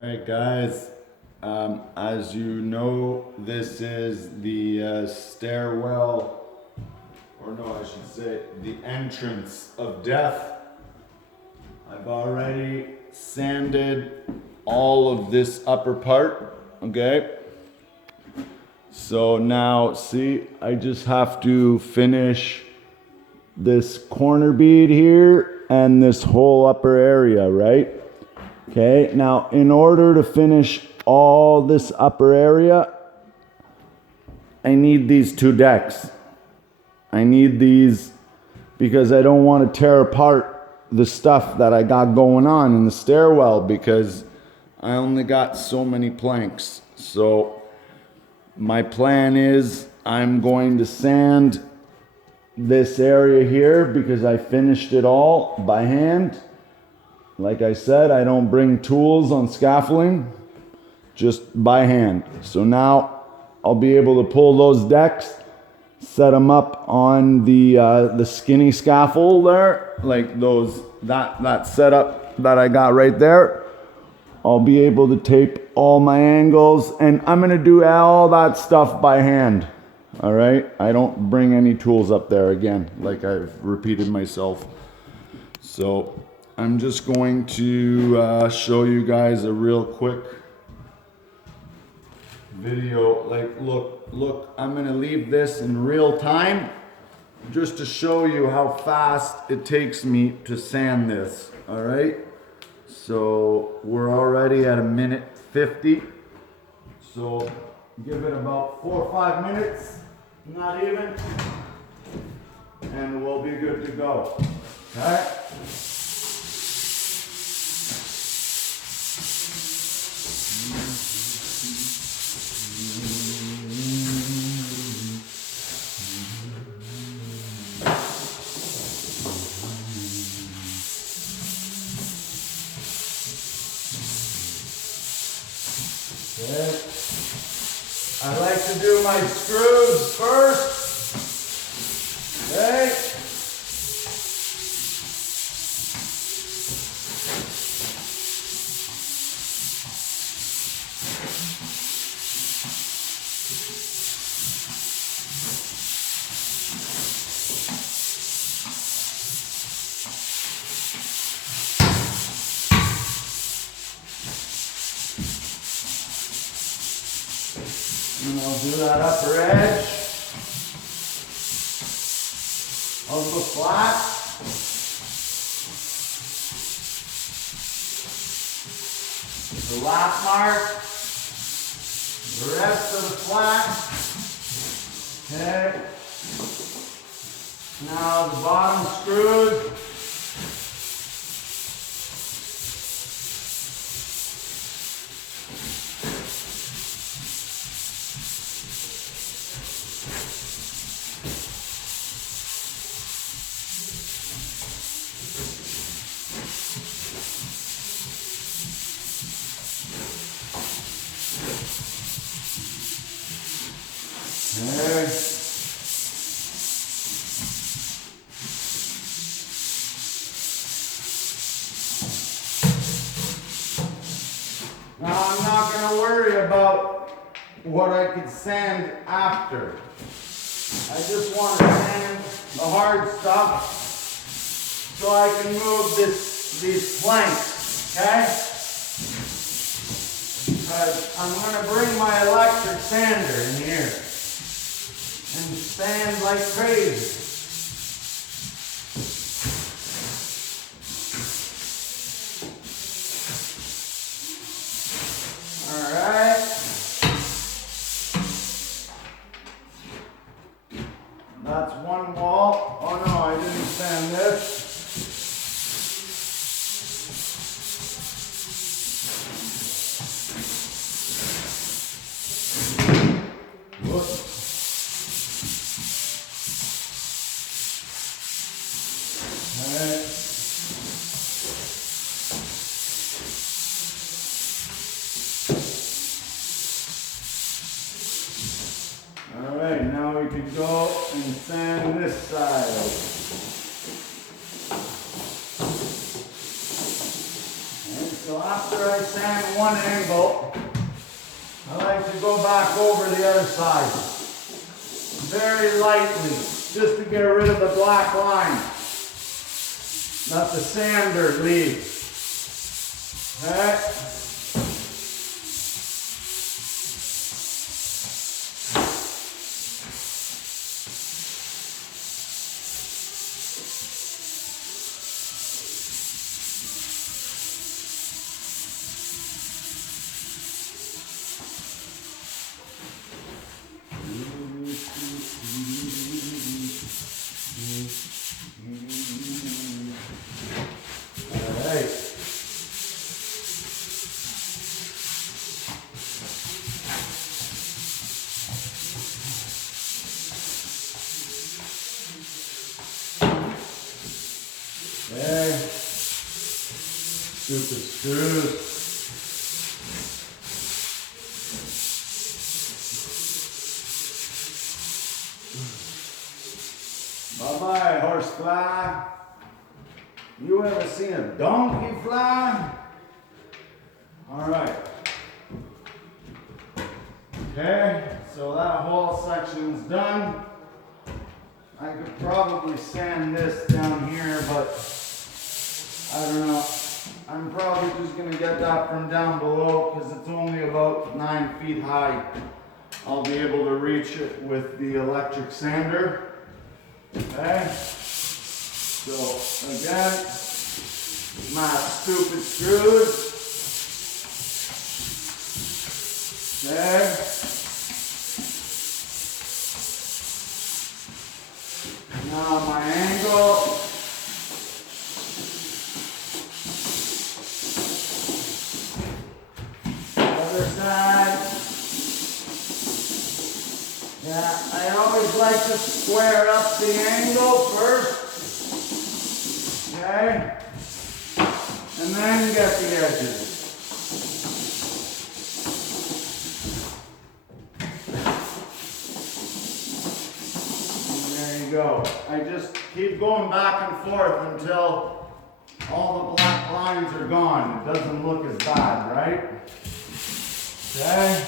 All right, guys. As you know, this is the stairwell, or no, I should say, the entrance of death. I've already sanded all of this upper part, okay? So now, see, I just have to finish this corner bead here and this whole upper area, right? Okay, now in order to finish all this upper area, I need these two decks. I need these because I don't want to tear apart the stuff that I got going on in the stairwell because I only got so many planks. So my plan is I'm going to sand this area here because I finished it all by hand. Like I said, I don't bring tools on scaffolding, just by hand. So now I'll be able to pull those decks, set them up on the skinny scaffold there, like that setup that I got right there. I'll be able to tape all my angles, and I'm gonna do all that stuff by hand. All right, I don't bring any tools up there again, like I've repeated myself. So I'm just going to show you guys a real quick video. Like, look, I'm gonna leave this in real time just to show you how fast it takes me to sand this, all right? So we're already at 1:50. So give it about 4 or 5 minutes, not even, and we'll be good to go, okay? Okay. I like to do my screws first. Okay. And I'll do that upper edge of the flat. The lap mark, the rest of the flat. Okay. Now the bottom screws. Okay. Now I'm not going to worry about what I could sand after. I just want to sand the hard stuff so I can move these planks, okay? Because I'm going to bring my electric sander in here and sand like crazy. All right. That's one wall. Oh no, I didn't sand this. Whoops. All right. All right, now we can go and sand this side. Okay, so after after I sand one angle, I like to go back over the other side. Very lightly, just to get rid of the black line that the sander leaves. Okay? Okay. Stupid screws. Bye-bye, horsefly. You ever seen a donkey fly? All right. Okay, so that whole section's done. I could probably sand this down here, but I don't know. I'm probably just gonna get that from down below because it's only about 9 feet high. I'll be able to reach it with the electric sander. Okay. So again, my stupid screws. Okay. Now my angle. Other side. Yeah, I always like to square up the angle first. Okay? And then get the edges. Go. I just keep going back and forth until all the black lines are gone. It doesn't look as bad, right? Okay.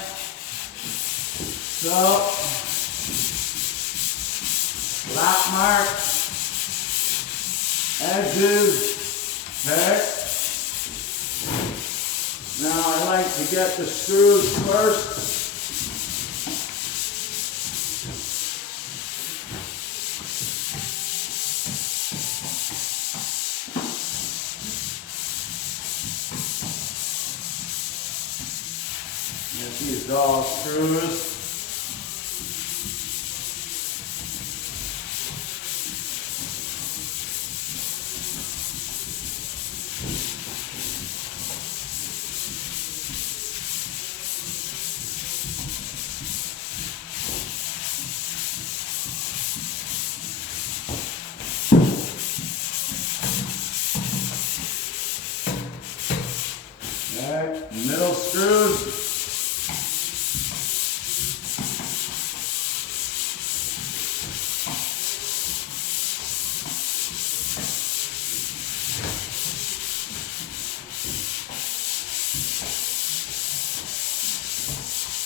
So, lap mark, edges, okay. Now I like to get the screws first. These dog screws. Okay, middle screws.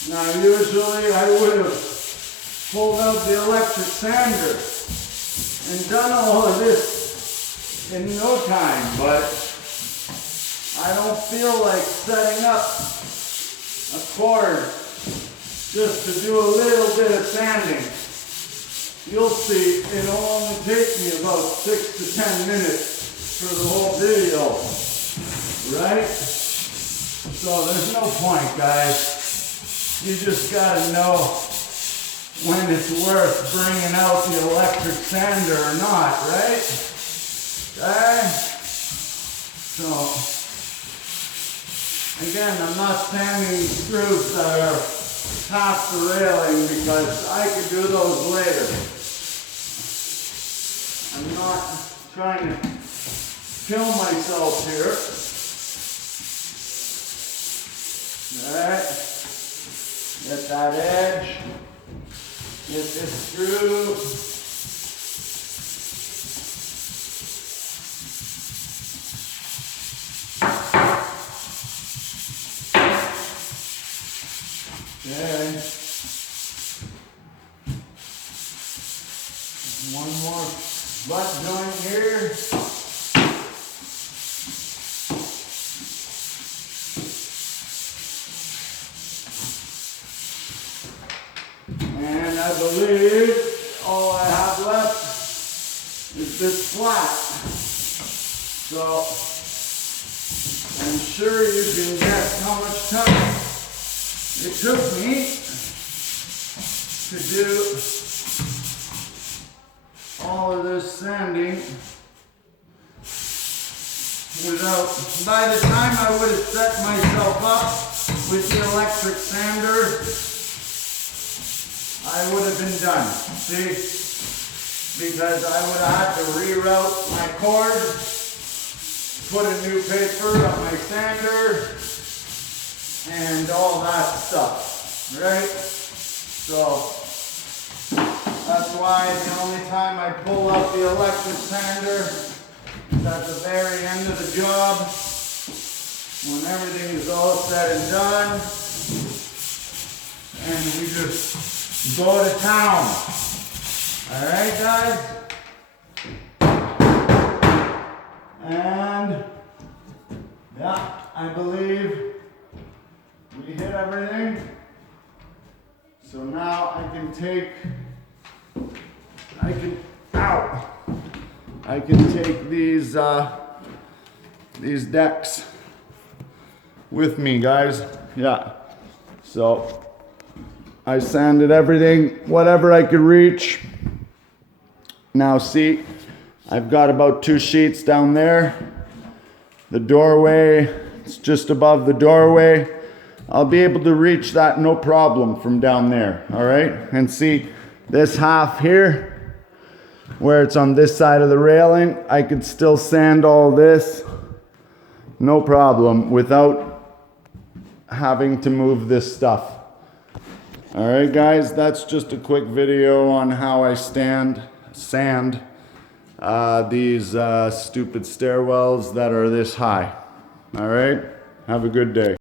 Now usually I would have pulled out the electric sander and done all of this in no time, but I don't feel like setting up a cord just to do a little bit of sanding. You'll see it'll only take me about 6 to 10 minutes for the whole video, right? So there's no point, guys. You just gotta know when it's worth bringing out the electric sander or not, right? Okay? So, again, I'm not sanding screws that are past the railing because I could do those later. I'm not trying to kill myself here. Alright? Get that edge, get this screw. Okay. One more butt joint here. And I believe all I have left is this flat. So I'm sure you can guess how much time it took me to do all of this sanding without, by the time I would have set myself up with the electric sander, I would have been done, see? Because I would have had to reroute my cord, put a new paper on my sander, and all that stuff, right? So, that's why the only time I pull out the electric sander is at the very end of the job, when everything is all said and done, and we just go to town. Alright guys? And yeah, I believe we hit everything. So now I can take these decks with me, guys. Yeah. So I sanded everything, whatever I could reach. Now see, I've got about 2 sheets down there. The doorway, it's just above the doorway. I'll be able to reach that no problem from down there, all right? And see this half here, where it's on this side of the railing, I could still sand all this, no problem, without having to move this stuff. All right, guys, that's just a quick video on how I sand these stupid stairwells that are this high. All right, have a good day.